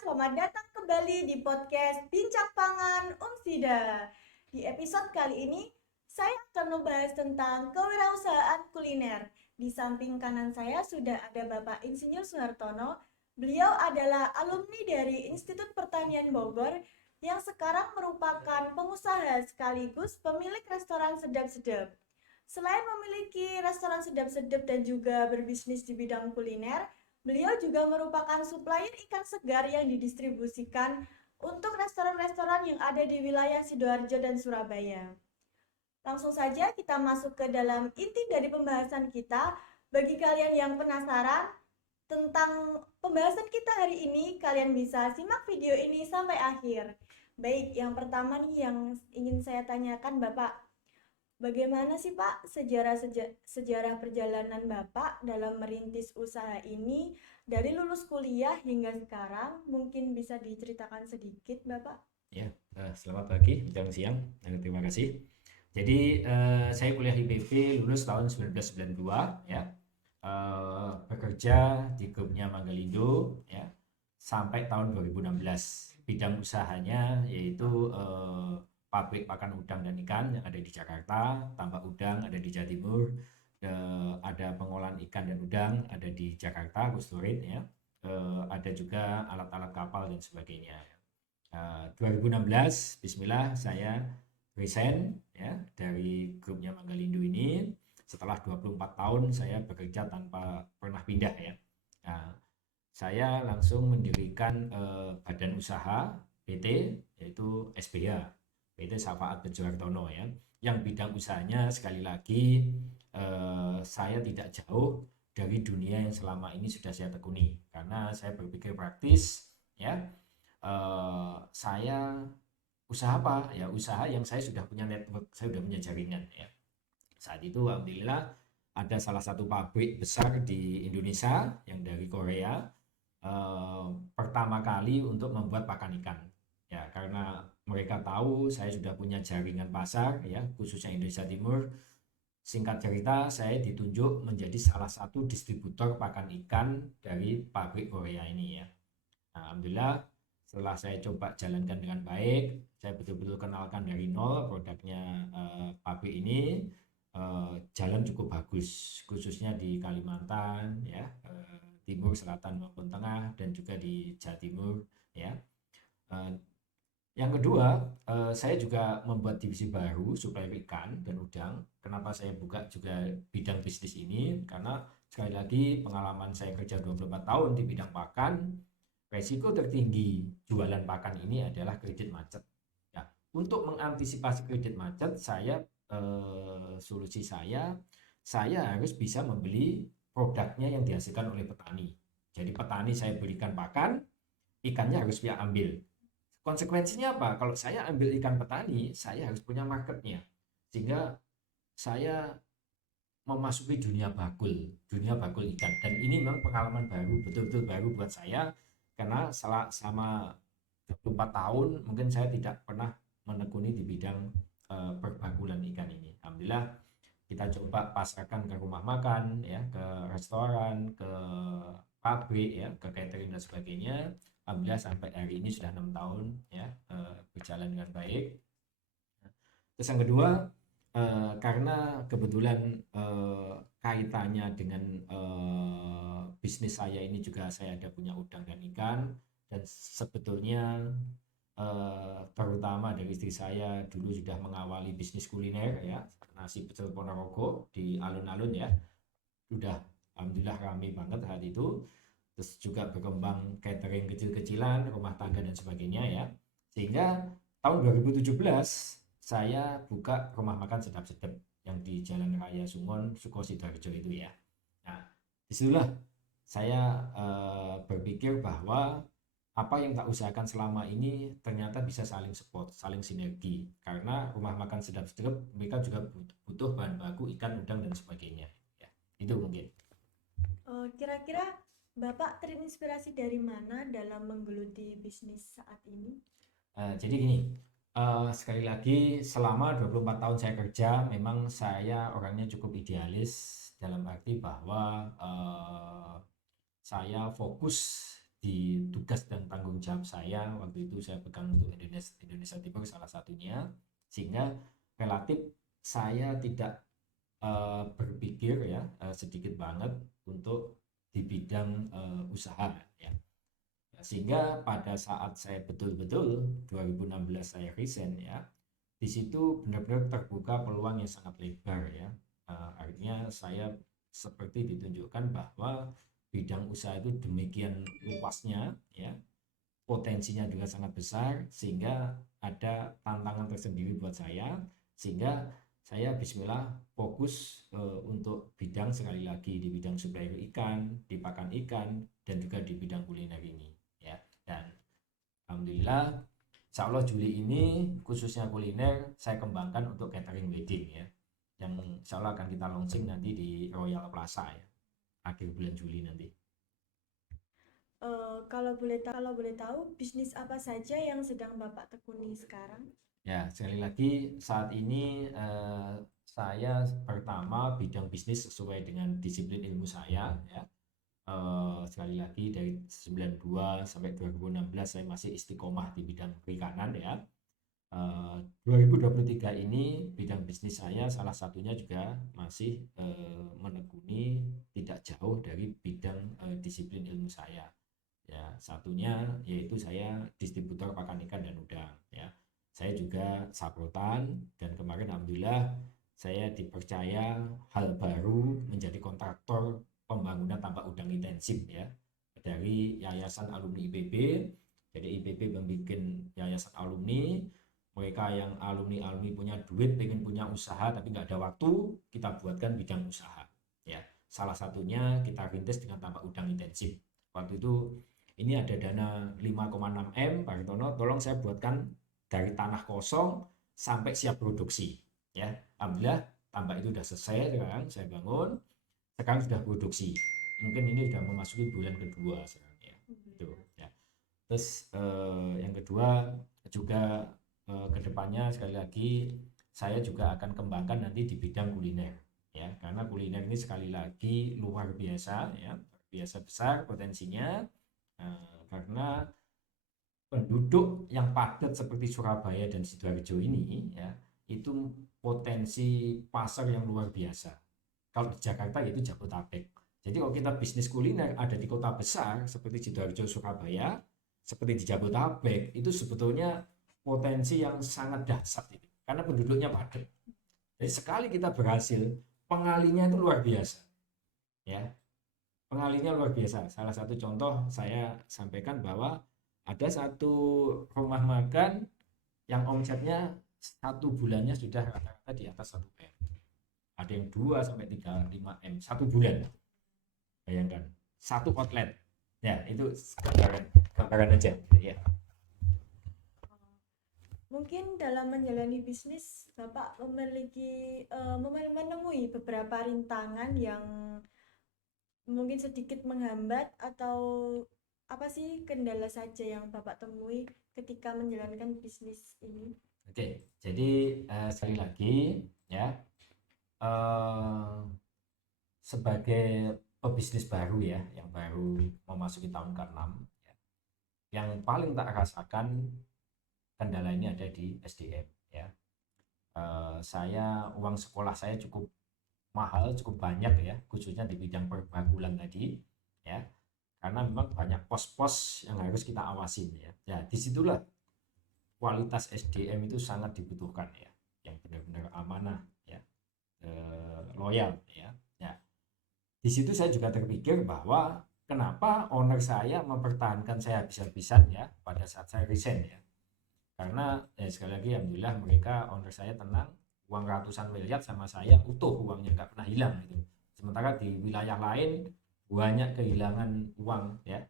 selamat datang kembali di podcast Bincang Pangan Umsida. Di episode kali ini, saya akan membahas tentang kewirausahaan kuliner. Di samping kanan saya sudah ada Bapak Insinyur Suhartono. Beliau adalah alumni dari Institut Pertanian Bogor yang sekarang merupakan pengusaha sekaligus pemilik restoran sedap-sedap. Selain memiliki restoran sedap-sedap dan juga berbisnis di bidang kuliner, beliau juga merupakan supplier ikan segar yang didistribusikan untuk restoran-restoran yang ada di wilayah Sidoarjo dan Surabaya. Langsung saja kita masuk ke dalam inti dari pembahasan kita. Bagi kalian yang penasaran tentang pembahasan kita hari ini, kalian bisa simak video ini sampai akhir. Baik, yang pertama nih yang ingin saya tanyakan Bapak, bagaimana sih Pak sejarah perjalanan Bapak dalam merintis usaha ini dari lulus kuliah hingga sekarang? Mungkin bisa diceritakan sedikit Bapak? Ya, selamat pagi, menjelang siang. Terima kasih. Jadi saya kuliah IPB lulus tahun 1992 ya. Bekerja di grupnya Manggalindo ya sampai tahun 2016. Bidang usahanya yaitu pabrik pakan udang dan ikan yang ada di Jakarta, tambak udang ada di Jawa Timur, ada pengolahan ikan dan udang ada di Jakarta, Gusturin ya. Ada juga alat-alat kapal dan sebagainya. 2016 Bismillah saya resign ya dari grupnya Manggalindo ini setelah 24 tahun saya bekerja tanpa pernah pindah ya. Nah, saya langsung mendirikan badan usaha PT yaitu SBH PT Safaat Bejo Hartono ya, yang bidang usahanya sekali lagi saya tidak jauh dari dunia yang selama ini sudah saya tekuni karena saya berpikir praktis ya. Saya usaha apa ya, usaha yang saya sudah punya network, saya sudah punya jaringan ya. Saat itu alhamdulillah ada salah satu pabrik besar di Indonesia yang dari Korea pertama kali untuk membuat pakan ikan ya, karena mereka tahu saya sudah punya jaringan pasar ya, khususnya Indonesia Timur. Singkat cerita, saya ditunjuk menjadi salah satu distributor pakan ikan dari pabrik Korea ini ya. Nah, alhamdulillah setelah saya coba jalankan dengan baik, saya betul-betul kenalkan dari nol produknya pabrik ini, jalan cukup bagus, khususnya di Kalimantan ya, Timur, Selatan maupun Tengah, dan juga di Jawa Timur ya. Yang kedua, saya juga membuat divisi baru supplier ikan dan udang. Kenapa saya buka juga bidang bisnis ini? Karena sekali lagi pengalaman saya kerja 24 tahun di bidang pakan, resiko tertinggi jualan pakan ini adalah kredit macet. Ya, untuk mengantisipasi kredit macet, solusi saya harus bisa membeli produknya yang dihasilkan oleh petani. Jadi petani saya berikan pakan, ikannya harus dia ambil. Konsekuensinya apa? Kalau saya ambil ikan petani, saya harus punya marketnya. Sehingga saya memasuki dunia bakul ikan. Dan ini memang pengalaman baru, betul-betul baru buat saya. Karena selama 24 tahun mungkin saya tidak pernah menekuni di bidang perbakulan ikan ini. Alhamdulillah kita coba pasarkan ke rumah makan, ya, ke restoran, ke pabrik, ya, ke catering dan sebagainya. Alhamdulillah sampai hari ini sudah 6 tahun ya, berjalan dengan baik. Terus yang kedua, karena kebetulan kaitannya dengan bisnis saya ini juga saya ada punya udang dan ikan, dan sebetulnya terutama dari istri saya dulu sudah mengawali bisnis kuliner ya, nasi pecel Ponorogo di alun-alun ya, sudah alhamdulillah ramai banget saat itu. Terus juga berkembang catering kecil-kecilan, rumah tangga dan sebagainya ya, sehingga tahun 2017 saya buka rumah makan sedap-sedap yang di Jalan Raya Sungon, Sukosidoarjo itu ya. Nah, disitulah saya berpikir bahwa apa yang tak usahakan selama ini ternyata bisa saling support, saling sinergi. Karena rumah makan sedap-sedap mereka juga butuh bahan baku ikan, udang dan sebagainya. Ya, itu mungkin. Kira-kira Bapak terinspirasi dari mana dalam menggeluti bisnis saat ini? Jadi gini, sekali lagi selama 24 tahun saya kerja, memang saya orangnya cukup idealis dalam arti bahwa saya fokus di tugas dan tanggung jawab saya waktu itu saya pegang untuk Indonesia Timur salah satunya, sehingga relatif saya tidak berpikir ya sedikit banget untuk di bidang usaha ya. Sehingga pada saat saya betul-betul 2016 saya resign ya, di situ benar-benar terbuka peluang yang sangat lebar ya. Artinya saya seperti ditunjukkan bahwa bidang usaha itu demikian luasnya ya, potensinya juga sangat besar, sehingga ada tantangan tersendiri buat saya, sehingga saya bismillah fokus untuk bidang, sekali lagi di bidang supplier ikan, di pakan ikan, dan juga di bidang kuliner ini ya. Dan alhamdulillah insya Allah Juli ini khususnya kuliner saya kembangkan untuk catering wedding ya, yang insya Allah akan kita launching nanti di Royal Plaza ya, akhir bulan Juli nanti. Kalau boleh tahu, bisnis apa saja yang sedang Bapak tekuni sekarang? Ya, sekali lagi saat ini saya pertama bidang bisnis sesuai dengan disiplin ilmu saya ya. Sekali lagi dari 92 sampai 2016 saya masih istiqomah di bidang perikanan ya. 2023 ini bidang bisnis saya salah satunya juga masih menekuni tidak jauh dari bidang disiplin ilmu saya. Ya, satunya yaitu saya distributor pakan ikan dan udang ya. Saya juga saprotan, dan kemarin alhamdulillah saya dipercaya hal baru menjadi kontraktor pembangunan tambak udang intensif ya dari Yayasan Alumni IPB. Jadi IPB membuat yayasan alumni, mereka yang alumni punya duit pengen punya usaha tapi nggak ada waktu, kita buatkan bidang usaha ya. Salah satunya kita rintis dengan tambak udang intensif. Waktu itu ini ada dana 5,6 M, Pak Hartono, tolong saya buatkan dari tanah kosong sampai siap produksi ya. Alhamdulillah tambak itu sudah selesai sekarang saya bangun, sekarang sudah produksi, mungkin ini sudah memasuki bulan kedua sekarang ya. Itu ya. Terus yang kedua juga kedepannya sekali lagi saya juga akan kembangkan nanti di bidang kuliner ya, karena kuliner ini sekali lagi luar biasa ya, biasa besar potensinya. Karena penduduk yang padat seperti Surabaya dan Sidoarjo ini ya, itu potensi pasar yang luar biasa. Kalau di Jakarta itu Jabodetabek. Jadi kalau kita bisnis kuliner ada di kota besar seperti Sidoarjo, Surabaya, seperti di Jabodetabek, itu sebetulnya potensi yang sangat dahsyat itu, karena penduduknya padat. Jadi sekali kita berhasil, pengalinya itu luar biasa ya. Pengalinya luar biasa. Salah satu contoh saya sampaikan bahwa ada satu rumah makan yang omsetnya satu bulannya sudah rata-rata di atas 1 M. Ada yang 2 sampai 3, 5 M satu bulan. Bayangkan, satu outlet. Ya, itu gambaran aja ya. Mungkin dalam menjalani bisnis, Bapak menemui beberapa rintangan yang mungkin sedikit menghambat, atau apa sih kendala saja yang Bapak temui ketika menjalankan bisnis ini? Oke, jadi sekali lagi ya, sebagai pebisnis baru ya, yang baru memasuki tahun ke-6 ya, yang paling tak rasakan kendala ini ada di SDM ya. Uang sekolah saya cukup mahal, cukup banyak ya, khususnya di bidang perbakulan tadi ya, karena memang banyak pos-pos yang harus kita awasin ya. Ya, disitulah kualitas SDM itu sangat dibutuhkan ya, yang benar-benar amanah ya, loyal ya. Ya, di situ saya juga terpikir bahwa kenapa owner saya mempertahankan saya habis-habisan ya pada saat saya resign ya, karena sekali lagi alhamdulillah mereka owner saya tenang, uang ratusan miliar sama saya utuh uangnya, nggak pernah hilang gitu. Sementara di wilayah lain banyak kehilangan uang ya,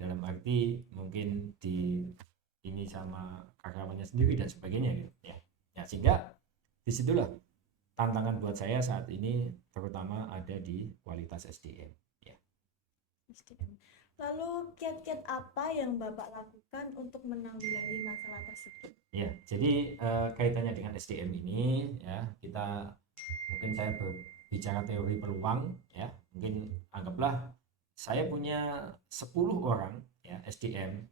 dalam arti mungkin di ini sama karyawannya sendiri dan sebagainya gitu ya. Ya, sehingga disitulah tantangan buat saya saat ini, terutama ada di kualitas SDM ya. SDM. Lalu kiat-kiat apa yang Bapak lakukan untuk menanggulangi masalah tersebut? Ya, jadi kaitannya dengan SDM ini ya, kita mungkin saya berbicara teori peluang ya, mungkin anggaplah saya punya 10 orang ya SDM,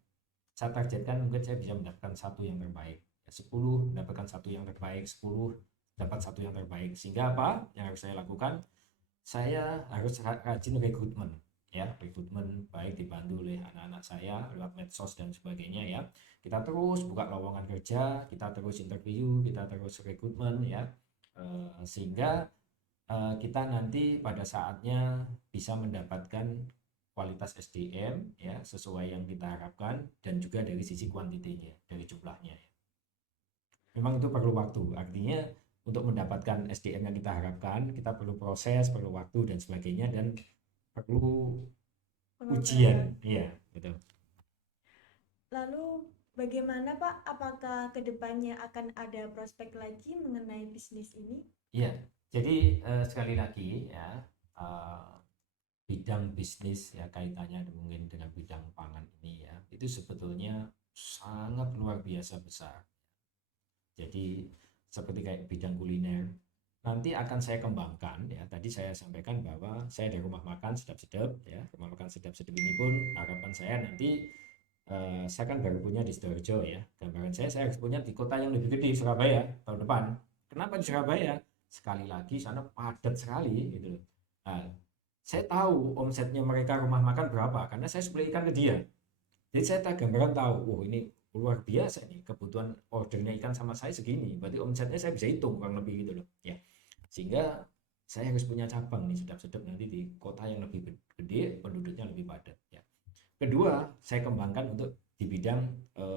saya targetkan mungkin saya bisa mendapatkan satu yang terbaik. 10 mendapatkan satu yang terbaik, 10 dapat satu yang terbaik. Sehingga apa yang harus saya lakukan? Saya harus rajin rekrutmen, ya rekrutmen baik dibantu oleh anak-anak saya lewat medsos dan sebagainya ya. Kita terus buka lowongan kerja, kita terus interview, kita terus rekrutmen ya. Sehingga kita nanti pada saatnya bisa mendapatkan kualitas SDM ya sesuai yang kita harapkan dan juga dari sisi kuantitinya, dari jumlahnya. Memang itu perlu waktu, artinya untuk mendapatkan SDM yang kita harapkan kita perlu proses, perlu waktu dan sebagainya, dan perlu ujian, Pengorbanan. iya betul. Lalu bagaimana Pak? Apakah kedepannya akan ada prospek lagi mengenai bisnis ini? Iya, jadi sekali lagi ya, eh, bidang bisnis ya kaitannya mungkin dengan bidang pangan ini ya, itu sebetulnya sangat luar biasa besar. Jadi seperti kayak bidang kuliner, nanti akan saya kembangkan ya. Tadi saya sampaikan bahwa saya ada rumah makan sedap-sedap ya. Rumah makan sedap-sedap ini pun harapan saya nanti saya kan baru punya di Sidoarjo ya. Gambaran saya harus punya di kota yang lebih gede, Surabaya tahun depan. Kenapa di Surabaya? Sekali lagi sana padat sekali gitu loh. Nah, saya tahu omsetnya mereka rumah makan berapa karena saya suplai ikan ke dia. Jadi saya tak gambaran tahu, oh ini luar biasa nih kebutuhan ordernya ikan sama saya segini. Berarti omsetnya saya bisa hitung kurang lebih gitu loh ya. Sehingga saya harus punya cabang nih sedap-sedap nanti di kota yang lebih gede, penduduknya lebih padat ya. Kedua, saya kembangkan untuk di bidang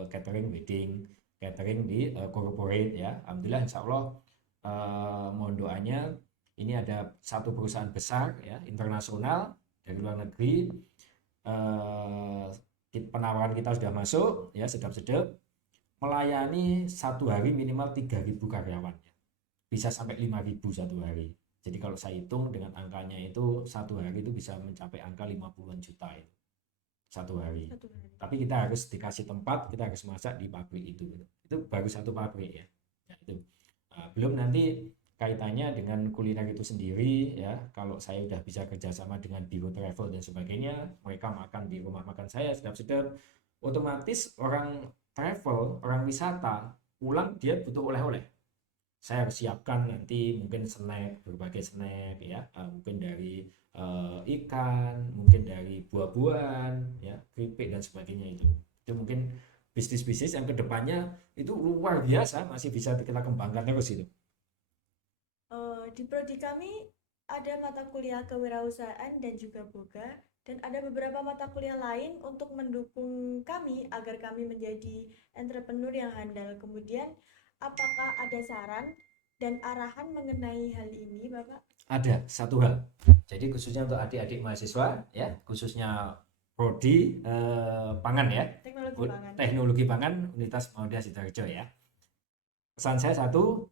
catering wedding, catering di corporate ya. Alhamdulillah insya Allah mohon doanya ini ada satu perusahaan besar ya internasional dari luar negeri, eh, penawaran kita sudah masuk ya sedap-sedap, melayani satu hari minimal 3.000 karyawan ya. Bisa sampai 5.000 satu hari. Jadi kalau saya hitung dengan angkanya itu satu hari itu bisa mencapai angka 50-an juta itu satu hari. Satu hari. Tapi kita harus dikasih tempat, kita harus masak di pabrik itu. Itu baru satu pabrik ya. Ya itu. Belum nanti kaitannya dengan kuliner itu sendiri ya. Kalau saya udah bisa kerjasama dengan biro travel dan sebagainya, mereka makan di rumah makan saya sedap-sedap, otomatis orang travel, orang wisata pulang dia butuh oleh-oleh. Saya harus siapkan nanti mungkin snack, berbagai snack ya, mungkin dari ikan, mungkin dari buah-buahan ya, keripik dan sebagainya itu mungkin bisnis-bisnis yang kedepannya itu luar biasa masih bisa kita kembangkan terus itu. Di prodi kami ada mata kuliah kewirausahaan dan juga boga, dan ada beberapa mata kuliah lain untuk mendukung kami agar kami menjadi entrepreneur yang handal. Kemudian, apakah ada saran dan arahan mengenai hal ini, Bapak? Ada satu hal, jadi khususnya untuk adik-adik mahasiswa ya, khususnya prodi pangan ya, Teknologi pangan. teknologi pangan Universitas Muhammadiyah Sidoarjo ya. Pesan saya satu,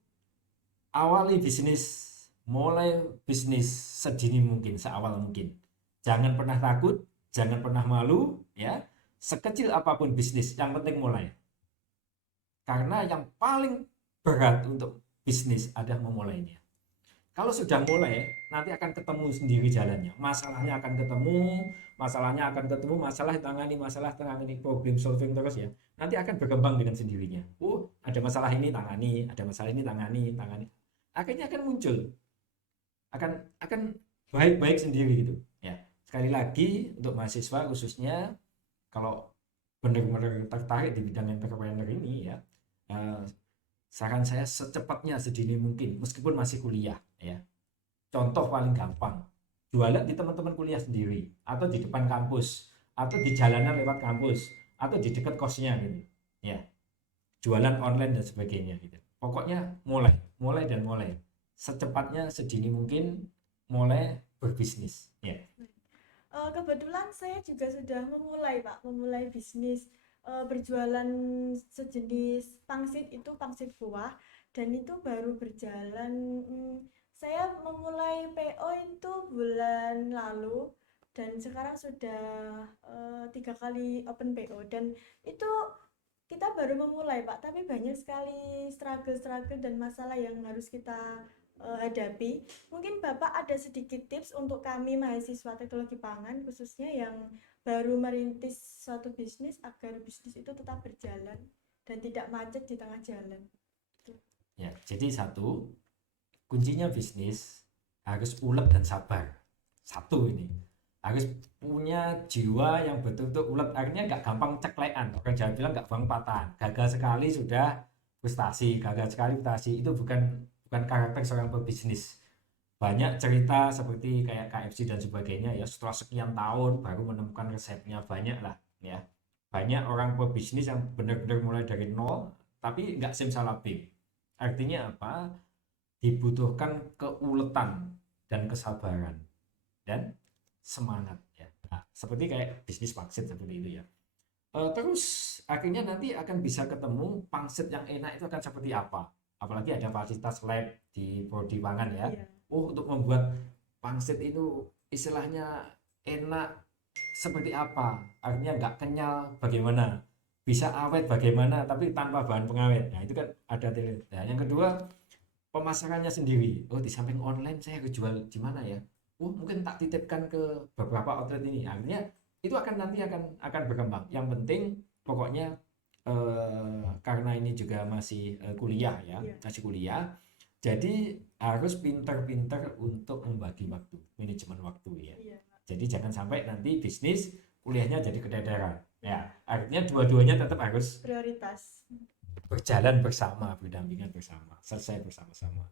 awali bisnis, mulai bisnis sedini mungkin, seawal mungkin. Jangan pernah takut, jangan pernah malu ya. Sekecil apapun bisnis, yang penting mulai. Karena yang paling berat untuk bisnis adalah memulainya. Kalau sudah mulai, nanti akan ketemu sendiri jalannya. Masalahnya akan ketemu, masalah tangani, problem solving terus ya. Nanti akan berkembang dengan sendirinya. Ada masalah ini tangani, ada masalah ini tangani. Akhirnya akan muncul, akan baik-baik sendiri gitu. Ya, sekali lagi untuk mahasiswa khususnya, kalau benar-benar tertarik di bidang entrepreneur ini ya, saran saya secepatnya sedini mungkin meskipun masih kuliah ya. Contoh paling gampang, jualan di teman-teman kuliah sendiri atau di depan kampus atau di jalanan lewat kampus atau di dekat kosnya gitu ya, jualan online dan sebagainya gitu. Pokoknya mulai secepatnya sedini mungkin mulai berbisnis ya. Kebetulan saya juga sudah memulai, Pak, bisnis berjualan sejenis pangsit, itu pangsit buah, dan itu baru berjalan. Saya memulai PO itu bulan lalu, dan sekarang sudah 3 kali open PO, dan itu kita baru memulai, Pak, tapi banyak sekali struggle dan masalah yang harus kita hadapi. Mungkin Bapak ada sedikit tips untuk kami mahasiswa teknologi pangan khususnya yang baru merintis suatu bisnis agar bisnis itu tetap berjalan dan tidak macet di tengah jalan. Ya, jadi satu, kuncinya bisnis harus ulet dan sabar. Satu ini, harus punya jiwa yang betul-betul ulet, artinya nggak gampang ceklekan. Orang Jawa bilang nggak gampang patahan. Gagal sekali sudah frustasi, gagal sekali frustasi. Itu bukan karakter seorang pebisnis. Banyak cerita seperti kayak KFC dan sebagainya ya, setelah sekian tahun baru menemukan resepnya, banyak lah ya. Banyak orang pebisnis yang benar-benar mulai dari nol tapi nggak simsalabim. Artinya apa? Dibutuhkan keuletan dan kesabaran dan semangat ya. Nah, seperti kayak bisnis pangsit seperti itu ya. Terus akhirnya nanti akan bisa ketemu pangsit yang enak itu akan seperti apa. Apalagi ada fasilitas lab di Prodi Pangan ya. Iya. Untuk membuat pangsit itu istilahnya enak seperti apa. Artinya nggak kenyal bagaimana. Bisa awet bagaimana tapi tanpa bahan pengawet. Nah, itu kan ada. Nah, yang kedua pemasarannya sendiri. Oh, di samping online saya harus jual di mana ya? Oh, mungkin tak titipkan ke beberapa outlet ini. Akhirnya itu akan berkembang. Yang penting pokoknya karena ini juga masih kuliah ya, Iya. masih kuliah. Jadi harus pintar-pintar untuk membagi waktu, manajemen waktu ya. Iya. Jadi jangan sampai nanti bisnis kuliahnya jadi keteteran. Ya, artinya dua-duanya tetap harus Prioritas. berjalan bersama, berdampingan bersama, selesai bersama-sama.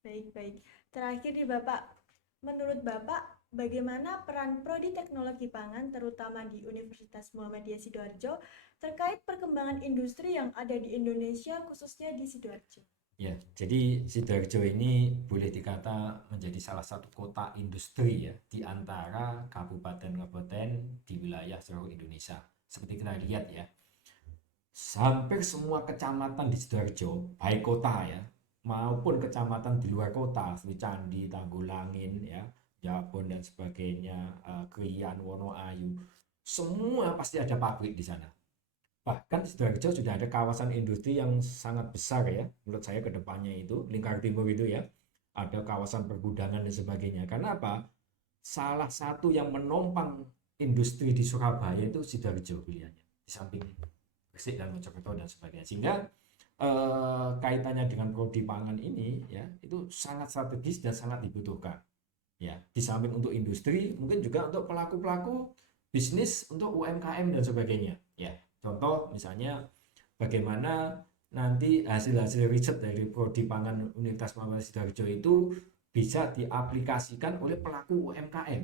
Baik. Terakhir nih Bapak, menurut Bapak bagaimana peran Prodi Teknologi Pangan terutama di Universitas Muhammadiyah Sidoarjo terkait perkembangan industri yang ada di Indonesia khususnya di Sidoarjo? Ya, jadi Sidoarjo ini boleh dikata menjadi salah satu kota industri ya di antara kabupaten-kabupaten di wilayah seluruh Indonesia. Seperti kita lihat ya, hampir semua kecamatan di Sidoarjo, baik kota ya, maupun kecamatan di luar kota seperti Candi, Tanggulangin ya, Jabon dan sebagainya, Krian, Wonoayu, semua pasti ada pabrik di sana. Bahkan Sidoarjo sudah ada kawasan industri yang sangat besar ya, menurut saya kedepannya itu, Lingkar Timur itu ya, ada kawasan pergudangan dan sebagainya. Karena apa? Salah satu yang menopang industri di Surabaya itu Sidoarjo pilihannya, di samping Gresik dan Mojokerto dan sebagainya. Sehingga kaitannya dengan prodi pangan ini ya, itu sangat strategis dan sangat dibutuhkan. Ya, di samping untuk industri, mungkin juga untuk pelaku-pelaku bisnis untuk UMKM dan sebagainya. Ya, contoh misalnya bagaimana nanti hasil-hasil riset dari Prodi Pangan Universitas Muhammadiyah Sidoarjo itu bisa diaplikasikan oleh pelaku UMKM.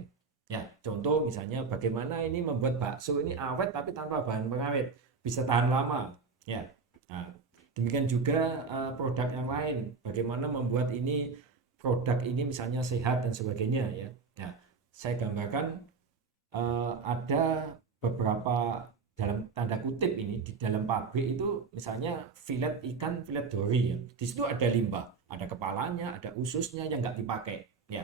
Ya, contoh misalnya bagaimana ini membuat bakso ini awet tapi tanpa bahan pengawet, bisa tahan lama. Ya, nah, demikian juga produk yang lain, bagaimana membuat ini produk ini misalnya sehat dan sebagainya ya. Nah, saya gambarkan ada beberapa dalam tanda kutip ini di dalam pabrik itu misalnya filet ikan, filet dori ya. Di situ ada limbah, ada kepalanya, ada ususnya yang nggak dipakai ya.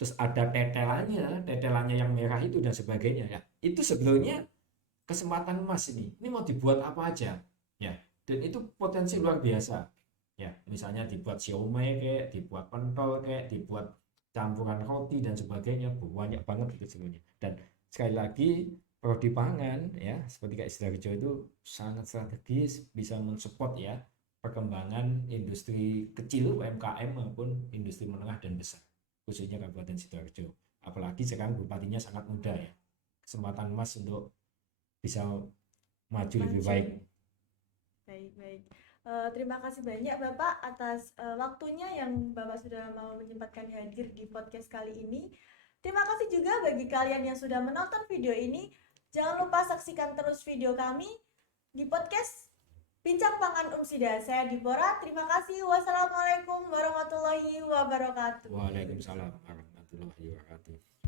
Terus ada tetelannya yang merah itu dan sebagainya ya. Itu sebetulnya kesempatan emas ini. Ini mau dibuat apa aja ya. Dan itu potensi luar biasa. Ya, misalnya dibuat siomay kayak, dibuat pentol kayak, dibuat campuran roti dan sebagainya, banyak banget itu sebenarnya. Dan sekali lagi prodi pangan ya seperti kayak Sidoarjo itu sangat strategis, bisa mensupport ya perkembangan industri kecil UMKM maupun industri menengah dan besar khususnya Kabupaten Sidoarjo. Apalagi sekarang bupatinya sangat muda ya, kesempatan emas untuk bisa maju lebih baik. Baik. Terima kasih banyak Bapak atas waktunya yang Bapak sudah mau menyempatkan hadir di podcast kali ini. Terima kasih juga bagi kalian yang sudah menonton video ini. Jangan lupa saksikan terus video kami di podcast Bincang Pangan Umsida. Saya Dipora. Terima kasih. Wassalamualaikum warahmatullahi wabarakatuh. Waalaikumsalam warahmatullahi wabarakatuh.